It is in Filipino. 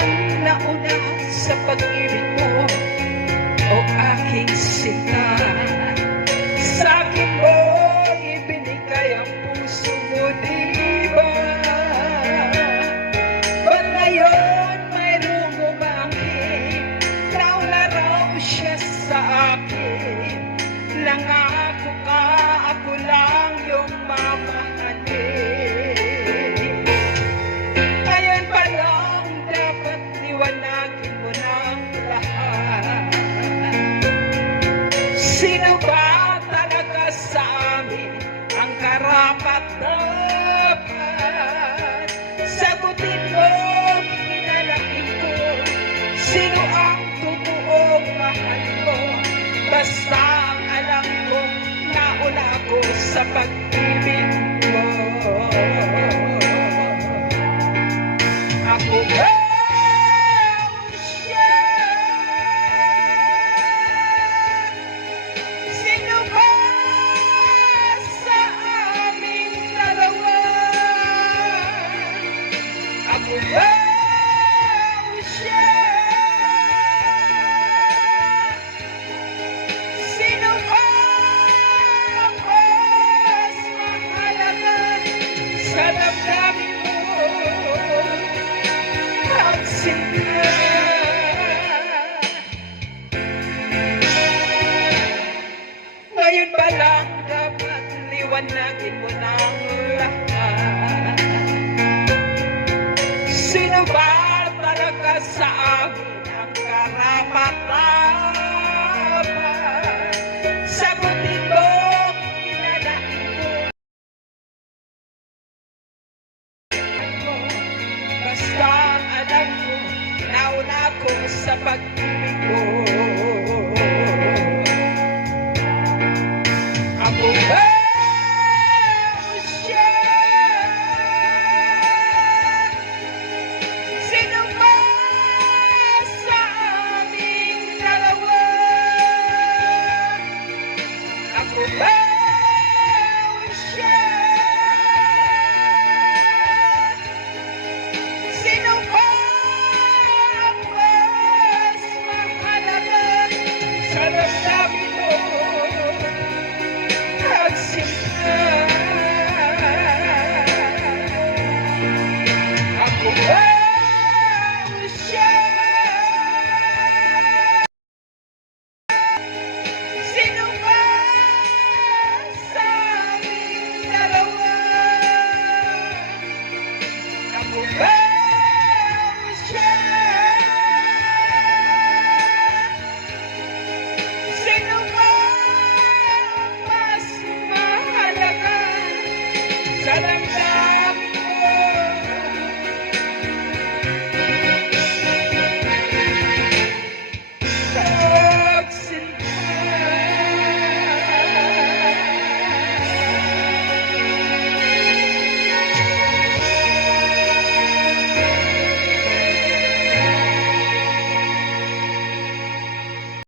ang nauna sa pag-ibig mo, o aking sinta. Sa akin mo ibinigay ang puso mo, di ba? Ba't ngayon mayroong umangkin, nauna raw siya sa akin? Nangako ka, ako lang yung mamahalin. Ngayon pa lang dapat liwanagin mo ng lahat. Sino ba talaga sa amin ang karapat-dapat? Sagutin mo, pinalaking ko, sino ang totoong mahal ko? Basta ang alam ko, nauna ako sa pag-ibig mo. Ako ba siya? Sino ba sa aming dalawa? Ako ba siya? Sino ba ang mas mahalaga sa damdamin mo at sinta? Ngayon pa lang dapat liwanagin mo ng lahat. Sino ba talaga sa amin ang karapat-dapat? Sagutin mo, pinalain mo. Basta alam mo, nauna ko sa pag-ibig mo.